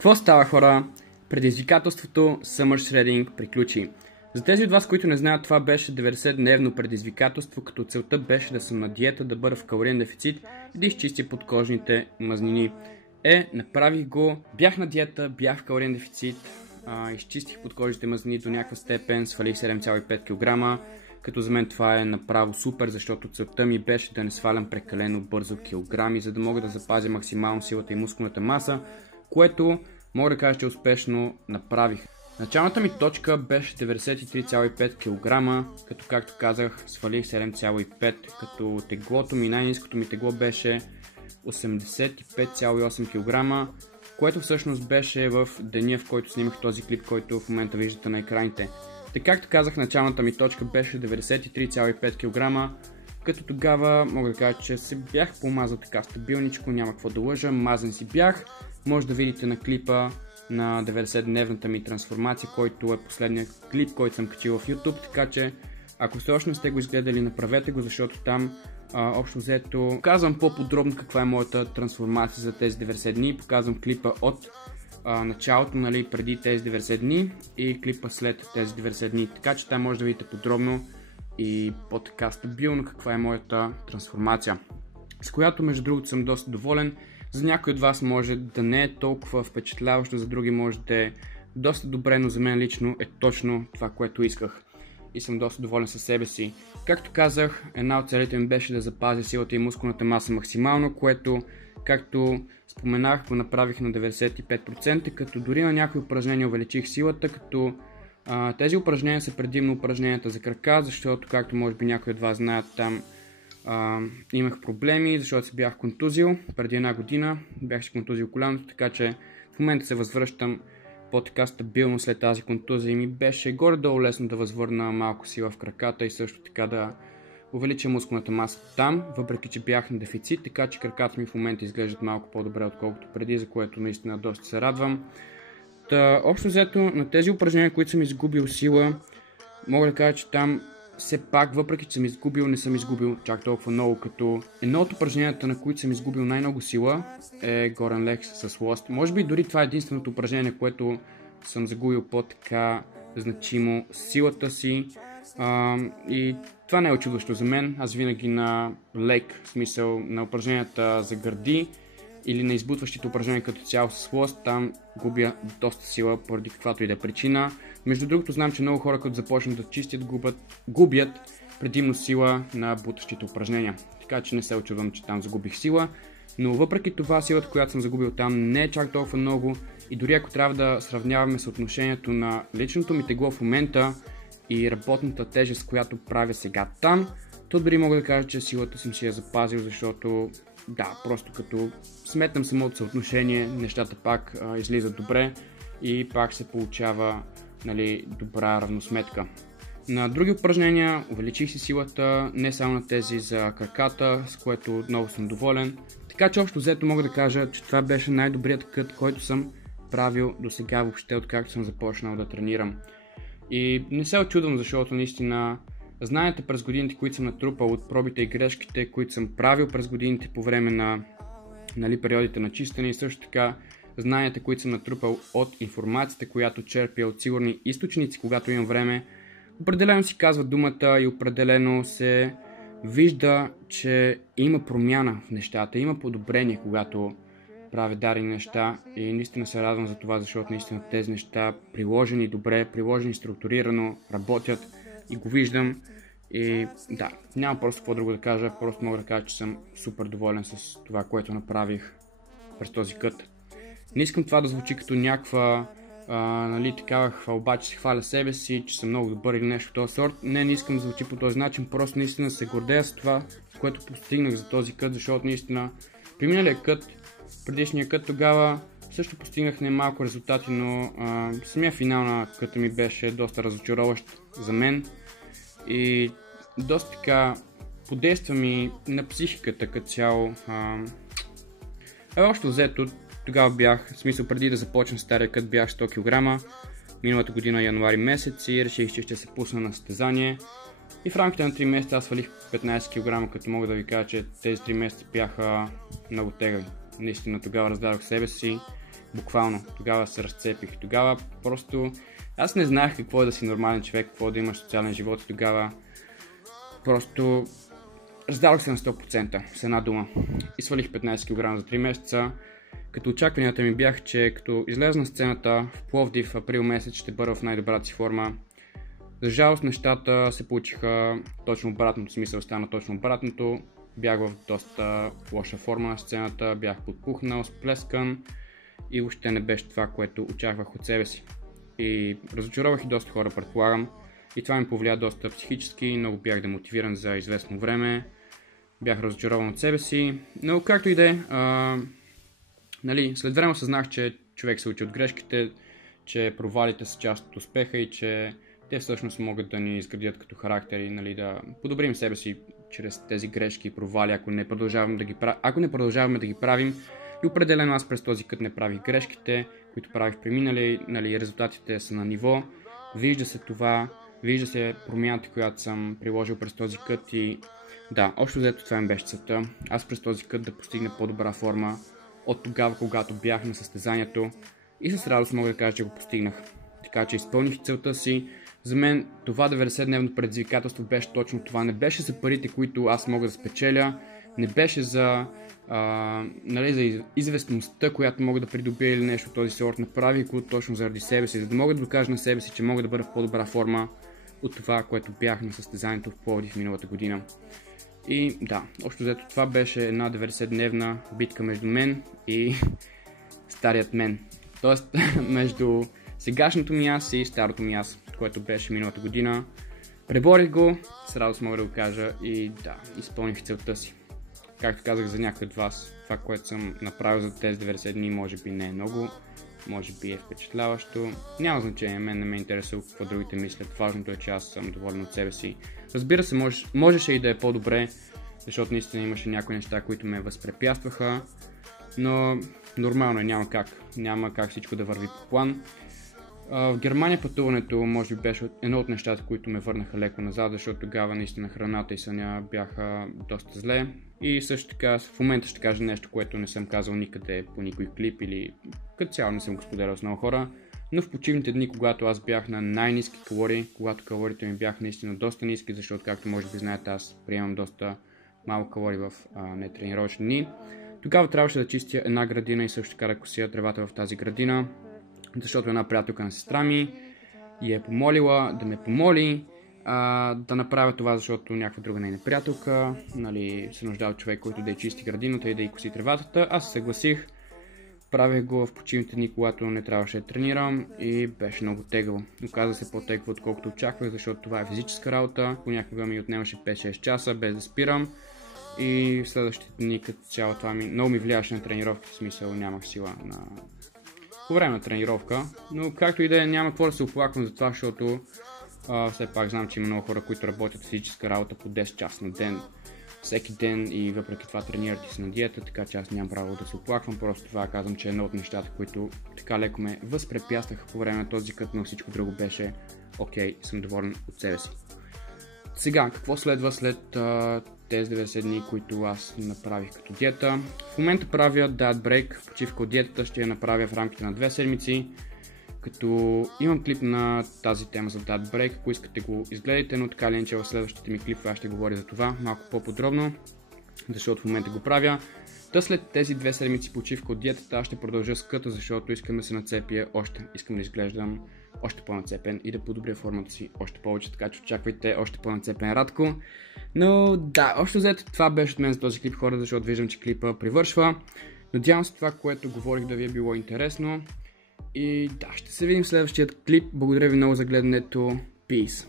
Какво става, хора? Предизвикателството Summer Shredding приключи. За тези от вас, които не знаят, това беше 90-дневно предизвикателство, като целта беше да съм на диета, да бъда в калориен дефицит и да изчистя подкожните мазнини. Направих го, бях на диета, бях в калориен дефицит, изчистих подкожните мазнини до някаква степен, свалих 7,5 кг, като за мен това е направо супер, защото целта ми беше да не свалям прекалено бързо килограми, за да мога да запазя максимално силата и мускулната маса, което мога да кажа, че успешно направих. Началната ми точка беше 93,5 кг, като както казах свалих 7,5 кг, като теглото ми, най-ниското ми тегло беше 85,8 кг, което всъщност беше в деня, в който снимах този клип, който в момента виждате на екраните. Така както казах, началната ми точка беше 93,5 кг, като тогава мога да кажа, че се бях помазал така стабилничко, няма какво да лъжа, мазен си бях. Може да видите на клипа на 90-дневната ми трансформация, който е последният клип, който съм качил в YouTube, така че ако все още не сте го изгледали, направете го, защото там общо взето показвам по-подробно каква е моята трансформация за тези 90 дни. Показвам клипа от началото, преди тези 90 дни и клипа след тези 90 дни, така че там може да видите подробно и по-така стабилно каква е моята трансформация, с която между другото съм доста доволен. За някой от вас може да не е толкова впечатляващо, за други може да е доста добре, но за мен лично е точно това, което исках. И съм доста доволен със себе си. Както казах, една от целите ми беше да запазя силата и мускулната маса максимално, което, както споменах, го направих на 95%, като дори на някои упражнения увеличих силата, като тези упражнения са предимно упражненията за крака, защото, както може би някои от вас знаят, там имах проблеми, защото се бях контузил преди една година, бях си контузил коляното, така че в момента се възвръщам по-така стабилно след тази контузия и ми беше горе-долу лесно да възвърна малко сила в краката и също така да увелича мускулната маса там, въпреки че бях на дефицит, така че краката ми в момента изглеждат малко по-добре отколкото преди, за което наистина доста се радвам. Общо взето на тези упражнения, които съм изгубил сила, мога да кажа, че там все пак, въпреки че съм изгубил, не съм изгубил чак толкова много, като едно от упражненията, на които съм изгубил най-много сила, е горен лекс с лост. Може би дори това е единственото упражнение, което съм загубил по-така значимо силата си. И това не е очудващо за мен. Аз винаги на лек, в смисъл на упражненията за гърди или на избутващите упражнения като цяло с лост, там губя доста сила поради каквато и да е причина. Между другото, знам, че много хора, като започнат да чистят, губят предимно сила на бутащите упражнения. Така че не се очудвам, че там загубих сила. Но въпреки това, силата, която съм загубил там, не е чак толкова много. И дори ако трябва да сравняваме съотношението на личното ми тегло в момента и работната тежест, която правя сега там, то дори мога да кажа, че силата съм си я запазил, защото просто като сметнам самото съотношение, нещата пак излизат добре и пак се получава добра равносметка. На други упражнения увеличих си силата, не само на тези за краката, с което отново съм доволен. Така че общо взето мога да кажа, че това беше най-добрият кът, който съм правил до сега въобще, откакто съм започнал да тренирам. И не се очудвам, защото наистина знаете през годините, които съм натрупал от пробите и грешките, които съм правил през годините по време на периодите на чистене, и също така знанията, които съм натрупал от информацията, която черпя от сигурни източници, когато имам време, определено си казва думата и определено се вижда, че има промяна в нещата, има подобрение, когато правя дадени неща, и наистина се радвам за това, защото наистина тези неща, приложени добре, приложени структурирано, работят и го виждам. И нямам просто какво друго да кажа, просто мога да кажа, че съм супер доволен с това, което направих през този кът. Не искам това да звучи като някаква такава хвалба, че се хваля себе си, че съм много добър или нещо от този сорт. Не искам да звучи по този начин, просто наистина се гордея с това, което постигнах за този кът, защото наистина при миналия кът, предишния кът, тогава също постигнах немалко резултати, но самия финал на къта ми беше доста разочароващ за мен и доста така подейства ми на психиката като цяло. Общо взето, тогава бях, в смисъл преди да започна стария кът, бях 100 кг, миналата година януари месец, и реших, че ще се пусна на състезание. И в рамките на 3 месеца аз свалих 15 кг, като мога да ви кажа, че тези 3 месеца бяха много тегави. Наистина тогава раздадох себе си, Буквално. Тогава се разцепих. Тогава просто аз не знаех какво е да си нормален човек, какво е да имаш социален живот и тогава просто раздадох се на 100% с една дума. И свалих 15 кг за 3 месеца. Като очакванията ми бях, че като излеза на сцената в Пловдив в април месец ще бъда в най-добрата си форма. За жалост нещата се получиха точно обратното, в смисъл стана точно обратното. Бях в доста лоша форма на сцената, бях подпухнал, сплескан и въобще не беше това, което очаквах от себе си. И разочаровах и доста хора, предполагам. И това ми повлия доста психически, много бях демотивиран за известно време. Бях разочарован от себе си, но както и да е, след време осъзнах, че човек се учи от грешките, че провалите са част от успеха и че те всъщност могат да ни изградят като характер и да подобрим себе си чрез тези грешки и провали, ако не продължаваме да ги правим. И определено аз през този кът не правих грешките, които правих преминали, резултатите са на ниво. Вижда се това, вижда се промяната, която съм приложил през този кът и да, общо взето това ми беше целта. Аз през този кът да постигна по-добра форма от тогава, когато бях на състезанието и с радост мога да кажа, че го постигнах. Така че изпълних целта си. За мен това 90-дневно предизвикателство беше точно това. Не беше за парите, които аз мога да спечеля, не беше за известността, която мога да придобия или нещо от този сорт. Направих го точно заради себе си, за да мога да докажа на себе си, че мога да бъда в по-добра форма от това, което бях на състезанието в Пловдив миналата година. И да, общо взето това беше една 90-дневна битка между мен и старият мен. Тоест между сегашното ми аз и старото ми аз, което беше миналата година. Преборих го, с радост мога да го кажа и да, изпълних целта си. Както казах за някои от вас, това, което съм направил за тези 90 дни, може би не е много, може би е впечатляващо. Няма значение, мен не ме интересува какво другите мислят. Важното е, че аз съм доволен от себе си. Разбира се, можеше и да е по-добре, защото наистина имаше някои неща, които ме възпрепятстваха, но нормално е, няма как всичко да върви по план. В Германия пътуването може би беше едно от нещата, които ме върнаха леко назад, защото тогава наистина храната и съня бяха доста зле. И също така в момента ще кажа нещо, което не съм казал никъде по никой клип или като цяло не съм го споделял с много хора. Но в почивните дни, когато аз бях на най-ниски калории, когато калориите ми бяха наистина доста ниски, защото както може би знаете, аз приемам доста малко калории в нетренировъчни дни, тогава трябваше да чистя една градина и също така да косия тревата в тази градина, защото една приятелка на сестра ми я е помолила да ме помоли да направя това, защото някаква друга нейна приятелка се нуждава от човек, който да чисти градината и да й коси тревата. Аз се съгласих, правех го в почивните дни, когато не трябваше да тренирам и беше много тегаво. Оказа се по-тегаво, отколкото очаквах, защото това е физическа работа. Понякога ми отнемаше 5-6 часа без да спирам и в следващите дни като цяло това много ми влияеше на тренировката, в смисъл нямах сила по време на тренировка, но както и да е, няма какво да се оплаквам за това, защото все пак знам, че има много хора, които работят физическа работа по 10 часа на ден, всеки ден и въпреки това тренират и са на диета, така че аз нямам право да се оплаквам, просто това казвам, че е едно от нещата, които така леко ме възпрепятстваха по време на този кът, но всичко друго беше окей, съм доволен от себе си. Сега, какво следва след тези 90 дни, които аз направих като диета? В момента правя diet break, почивка от диетата, ще я направя в рамките на 2 седмици, като имам клип на тази тема за diet break, ако искате го изгледайте, но така ли че в следващите ми клипове аз ще говоря за това малко по-подробно, защото в момента го правя. Та след тези 2 седмици почивка от диетата аз ще продължа с къта, защото искам да се нацепя още, искам да изглеждам още по-нацепен и да подобря формата си още повече, така че очаквайте още по-нацепен Радко. Но да, общо взето това беше от мен за този клип, хора, защото виждам, че клипа привършва. Надявам се това, което говорих, да ви е било интересно. И да, ще се видим в следващия клип. Благодаря ви много за гледането. Peace!